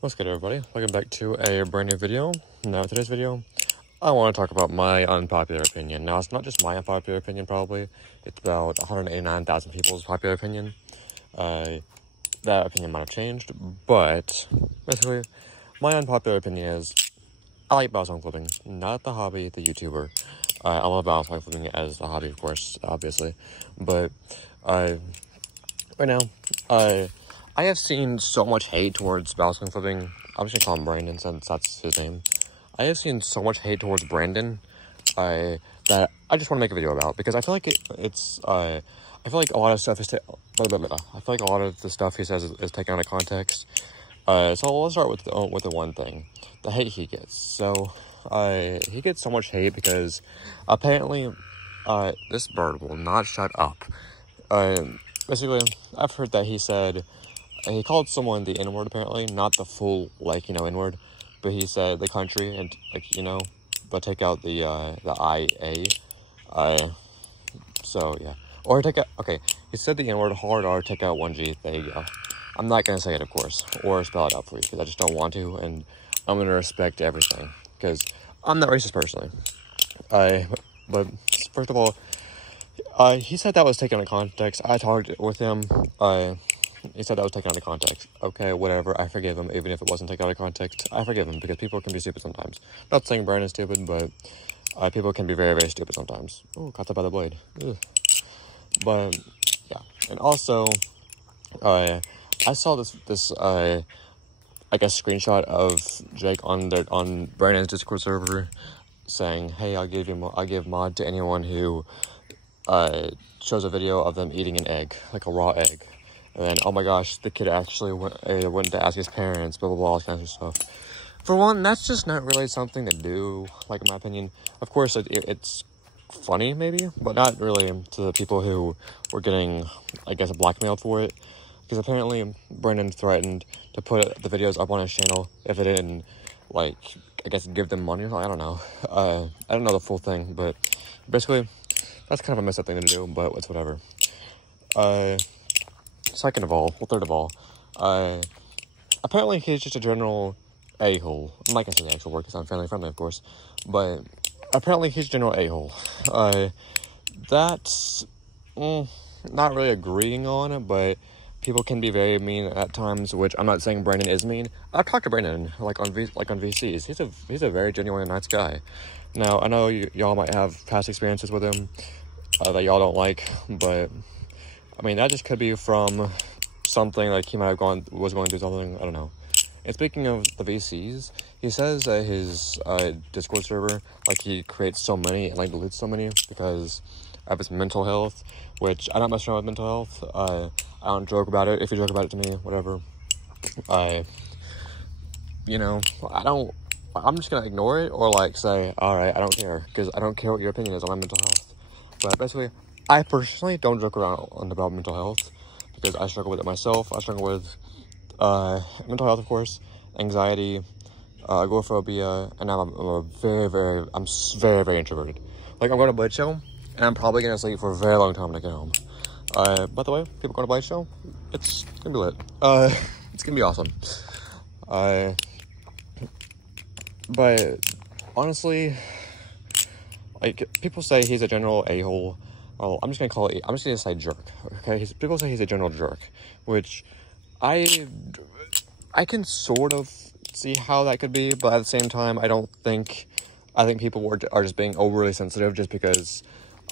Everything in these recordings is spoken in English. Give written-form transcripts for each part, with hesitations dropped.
What's good, everybody? Welcome back to a brand new video. Now, today's video, I want to talk about my unpopular opinion. Now, it's not just my unpopular opinion, probably. It's about 189,000 people's popular opinion. That opinion might have changed, but basically, my unpopular opinion is I like Balisong flipping, not the hobby, the YouTuber. I love Balisong flipping as the hobby, of course, obviously. But right now, I have seen so much hate towards Balisong flipping. I'm just gonna call him Brandon since that's his name. I have seen so much hate towards Brandon that I just want to make a video about, because I feel like I feel like a lot of stuff is I feel like a lot of the stuff he says is taken out of context. So let's start with the one thing, the hate he gets. So he gets so much hate because apparently this bird will not shut up. Basically, I've heard that he called someone the N-word, apparently, not the full, N-word, but he said the country, and, but take out the I-A, so, yeah, or he said the N-word hard R, take out one G, there you go. I'm not gonna say it, of course, or spell it out for you, because I just don't want to, and I'm gonna respect everything, because I'm not racist, personally. But, first of all, he said that was taken out of context. I talked with him, he said that was taken out of context. Okay, whatever, I forgive him, even if it wasn't taken out of context. I forgive him, because people can be stupid sometimes. Not saying Brandon's stupid, but people can be very, very stupid sometimes. Oh, caught that by the blade. Ugh. But, yeah. And also, I saw this screenshot of Jake on Brandon's Discord server saying, hey, I'll give mod to anyone who shows a video of them eating an egg, like a raw egg. And then, oh my gosh, the kid actually went to ask his parents, blah, blah, blah, all kinds of stuff. For one, that's just not really something to do, in my opinion. Of course, it's funny, maybe, but not really to the people who were getting, blackmailed for it. Because apparently, Brandon threatened to put the videos up on his channel if it didn't, give them money. I don't know. I don't know the full thing, but basically, that's kind of a messed up thing to do, but it's whatever. Third of all, apparently he's just a general a-hole. I'm not gonna say the actual word because I'm family friendly, of course, but apparently he's a general a-hole. That's not really agreeing on, but people can be very mean at times, which I'm not saying Brandon is mean. I've talked to Brandon, on VCs. He's a very genuine, nice guy. Now, I know y'all might have past experiences with him that y'all don't like, but I mean, that just could be from something, he might have was going through something, I don't know. And speaking of the VCs, he says that his Discord server, he creates so many and, deletes so many because of his mental health, which I don't mess around with mental health. I don't joke about it. If you joke about it to me, whatever. I'm just gonna ignore it or, say, alright, I don't care, because I don't care what your opinion is on my mental health. But basically, I personally don't joke around about mental health, because I struggle with it myself. I struggle with mental health, of course, anxiety, agoraphobia, and I'm very, very introverted. I'm going to Blade Show, and I'm probably going to sleep for a very long time when I get home. By the way, people going to Blade Show, it's going to be lit. It's going to be awesome. But honestly, people say he's a general a-hole. Well, I'm just gonna say jerk, okay? People say he's a general jerk, which I can sort of see how that could be, but at the same time, I think people are just being overly sensitive just because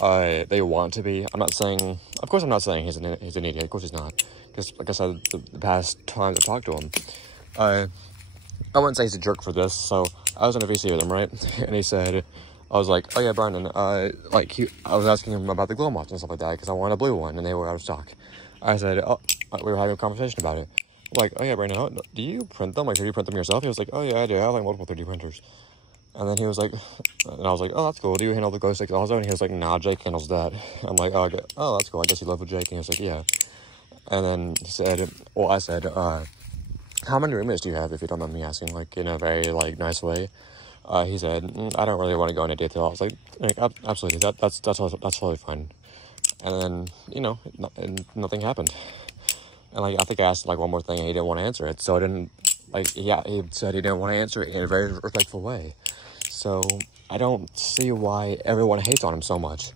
they want to be. I'm not saying he's an idiot, of course he's not, because like I said, the past times I've talked to him, I wouldn't say he's a jerk for this. So I was in a VC with him, right? And he said, I was like, oh yeah, Brandon, I was asking him about the glow moths and stuff like that, because I wanted a blue one, and they were out of stock. I said, we were having a conversation about it. I'm like, oh yeah, Brandon, do you print them? Do you print them yourself? He was like, oh yeah, I do. I have multiple 3D printers. And then he was like, and I was like, oh, that's cool. Do you handle the glow sticks also? And he was like, nah, Jake handles that. I'm like, oh, that's cool. I guess you live with Jake. And he was like, yeah. And then he said, I said, how many roommates do you have, if you don't mind me asking, in a very, nice way? He said, I don't really want to go into detail. I was like absolutely, that's totally fine. And then, nothing happened. And, I think I asked, one more thing, and he didn't want to answer it. So I didn't, like, yeah, he said he didn't want to answer it in a very respectful way. So I don't see why everyone hates on him so much.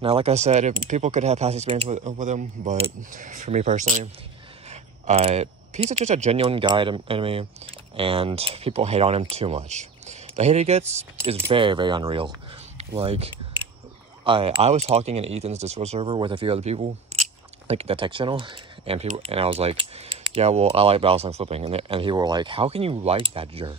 Now, like I said, people could have past experience with him, but for me personally, he's just a genuine guy to me, and people hate on him too much. The hate he gets is very, very unreal. Like, I was talking in Ethan's Discord server with a few other people, like the tech channel, and I was like, yeah, well, I like Balisong flipping, and people were like, how can you like that jerk?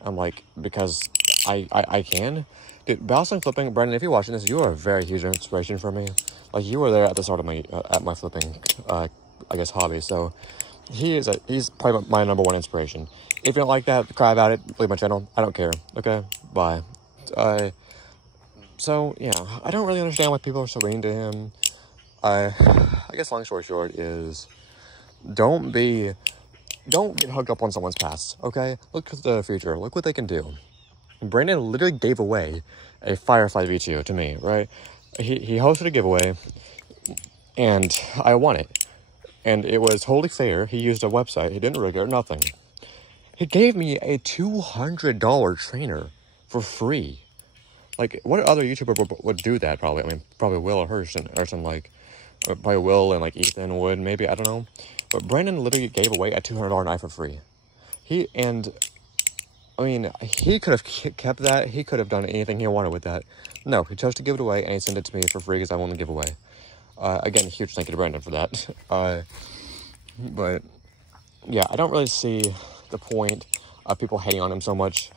I'm like, because I can. Dude, Balisong flipping, Brendan, if you're watching this, you are a very huge inspiration for me. Like, you were there at the start of my flipping, I guess, hobby. So he's probably my number one inspiration. If you don't like that, cry about it, leave my channel. I don't care. Okay, bye. So yeah, I don't really understand why people are so mean to him. I guess long story short is, don't get hooked up on someone's past. Okay, look at the future. Look what they can do. Brandon literally gave away a Firefly V2 to me, right? He hosted a giveaway, and I won it. And it was totally fair. He used a website. He didn't rig it or nothing. He gave me a $200 trainer for free. Like, what other YouTuber would do that, probably? I mean, probably Will or Hurston, probably Will and, like, Ethan would, maybe, I don't know. But Brandon literally gave away a $200 knife for free. He could have kept that. He could have done anything he wanted with that. No, he chose to give it away, and he sent it to me for free because I won the giveaway. Again, huge thank you to Brandon for that. But, yeah, I don't really see the point of people hating on him so much.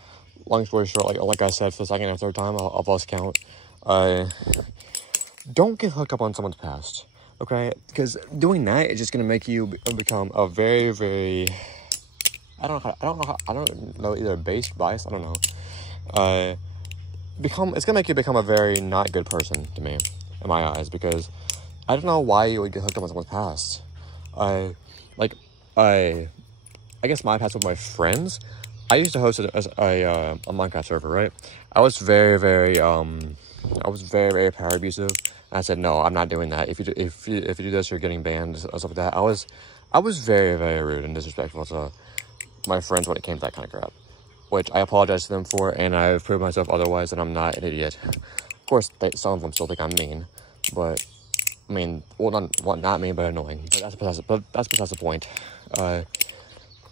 Long story short, like I said for the second and third time, I've lost count. Don't get hooked up on someone's past, okay? Because doing that is just gonna make you become a very, very, I don't know, either biased, I don't know. It's gonna make you become a very not good person to me, in my eyes, because I don't know why you would get hooked up on someone's past. I guess my past with my friends. I used to host a Minecraft server, right? I was very, very power abusive. And I said, no, I'm not doing that. If you do this, you're getting banned, stuff like that. I was very, very rude and disrespectful to my friends when it came to that kind of crap, which I apologize to them for, and I've proved myself otherwise, and I'm not an idiot. Of course, some of them still think I'm mean, but I mean, well, not mean, but annoying. But that's besides the point.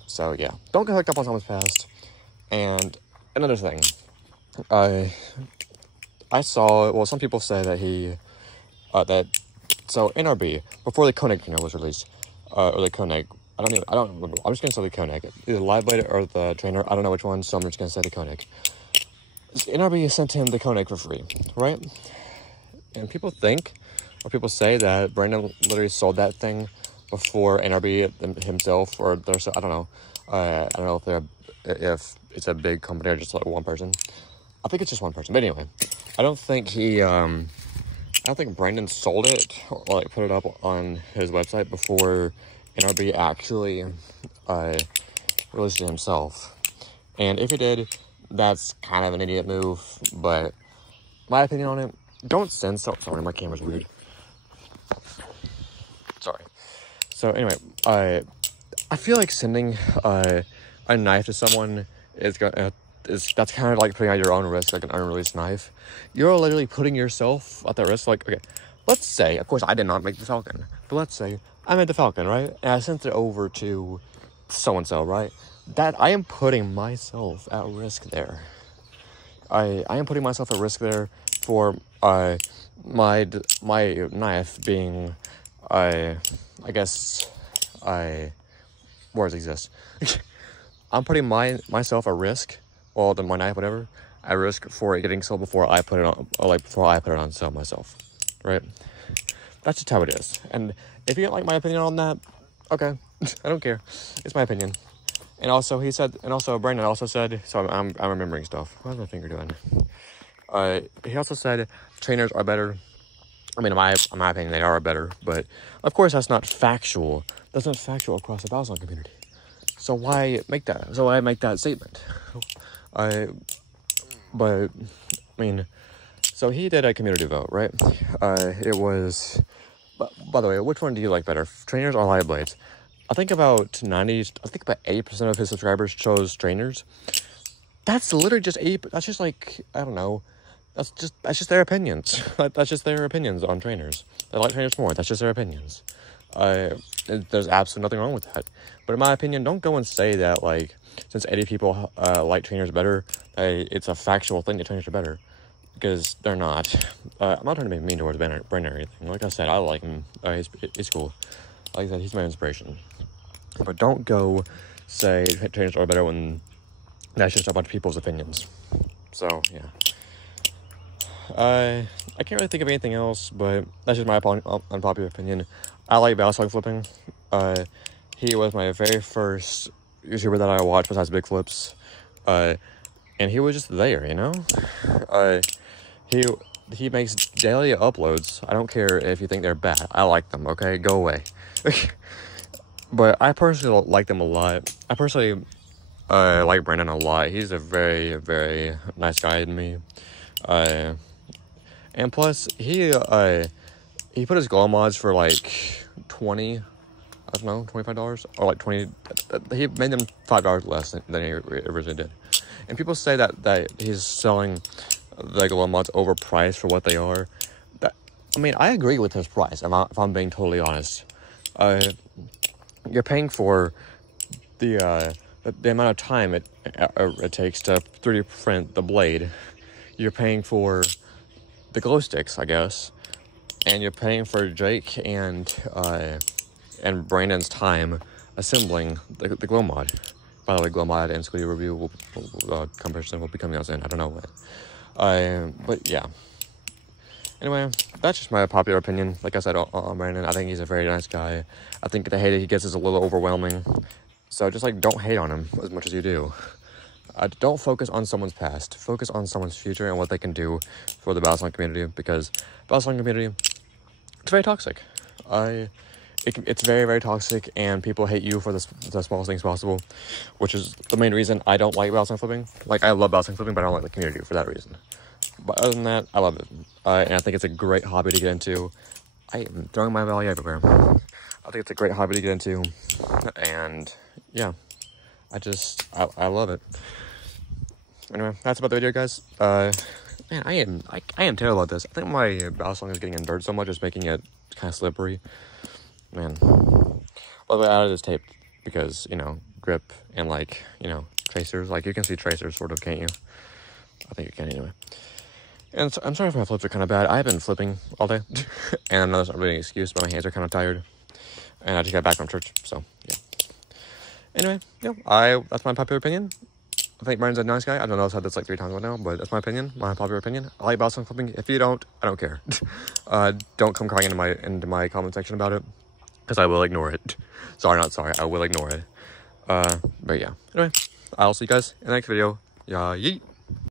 So yeah, don't get hooked up on someone's past. And another thing, I saw, well, some people say that so NRB, before the Koenig trainer was released, or the Koenig, I don't remember, I'm just gonna say the Koenig, either the Live Blade or the trainer, I don't know which one, so I'm just gonna say the Koenig. NRB sent him the Koenig for free, right? And people say that Brandon literally sold that thing before NRB himself, or there's, I don't know if it's a big company or just like one person. I think it's just one person, but anyway, I don't think Brandon sold it or like put it up on his website before NRB actually released it himself. And if he did, that's kind of an idiot move, but my opinion on it, don't send sorry, my camera's weird. Sorry. So anyway, I feel like sending a knife to someone that's kind of like putting out your own risk, like an unreleased knife. You're literally putting yourself at that risk. Like, okay, let's say, of course, I did not make the Falcon, but let's say I made the Falcon, right? And I sent it over to so-and-so, right? That I am putting myself at risk there. I am putting myself at risk there for my knife being, I guess, words exist. I'm putting myself at risk, well, my knife, whatever, at risk for it getting sold before I put it on, sale myself, right? That's just how it is. And if you don't like my opinion on that, okay, I don't care. It's my opinion. And also Brandon also said, so I'm remembering stuff. What's my finger doing? He also said trainers are better. I mean, in my opinion, they are better, but of course that's not factual. That's not factual across the Balisong community. So why make that? So why make that statement? So he did a community vote, right? It was, by the way, which one do you like better, trainers or live blades? I think about 80% of his subscribers chose trainers. That's literally just 80. That's just like, I don't know. That's just their opinions. That's just their opinions on trainers. They like trainers more. That's just their opinions. There's absolutely nothing wrong with that. But in my opinion, don't go and say that, like, since 80 people like trainers better, it's a factual thing that trainers are better. Because they're not. I'm not trying to be mean towards Brandon or anything. Like I said, I like him. He's cool. Like I said, he's my inspiration. But don't go say trainers are better when that's just a bunch of people's opinions. So, yeah. I can't really think of anything else, but that's just my unpopular opinion. I like Balisong flipping. He was my very first YouTuber that I watched besides Big Flips. And he was just there, you know? He makes daily uploads. I don't care if you think they're bad. I like them, okay? Go away. But I personally like them a lot. I personally like Brandon a lot. He's a very, very nice guy to me. And plus, he put his glow mods for like $25 or like 20. He made them $5 less than he originally did. And people say that he's selling the glow mods overpriced for what they are. I mean, I agree with his price. If I'm being totally honest, you're paying for the amount of time it takes to 3D print the blade. You're paying for the glow sticks, I guess, and you're paying for Jake and Brandon's time assembling the glow mod. By the way, glow mod and Squiddy review will comparison will be coming out soon. I don't know when. But yeah. Anyway, that's just my popular opinion. Like I said on Brandon, I think he's a very nice guy. I think the hate that he gets is a little overwhelming. So just like, don't hate on him as much as you do. Don't focus on someone's past. Focus on someone's future and what they can do for the Balisong community, because Balisong community, it's very toxic. It's very, very toxic, and people hate you for the smallest things possible, which is the main reason I don't like Balisong flipping. Like, I love Balisong flipping, but I don't like the community for that reason. But other than that, I love it. And I think it's a great hobby to get into. I am throwing my value everywhere. I think it's a great hobby to get into. And, yeah. I love it. Anyway, that's about the video, guys. Man, I am terrible at this. I think my Balisong is getting in dirt so much, it's making it kind of slippery. Man. By the way, I added this tape because, you know, grip and, like, you know, tracers. Like, you can see tracers, sort of, can't you? I think you can, anyway. And so, I'm sorry if my flips are kind of bad. I've been flipping all day. And I know that's not really an excuse, but my hands are kind of tired. And I just got back from church, so, yeah. Anyway, yeah, that's my popular opinion. I think Brian's a nice guy. I don't know, I've said this like 3 times right now, but that's my opinion, my popular opinion. I like Balisong flipping. If you don't, I don't care. Don't come crying into my comment section about it, because I will ignore it. Sorry, not sorry, I will ignore it. But yeah. Anyway, I'll see you guys in the next video. Yeah, yeet.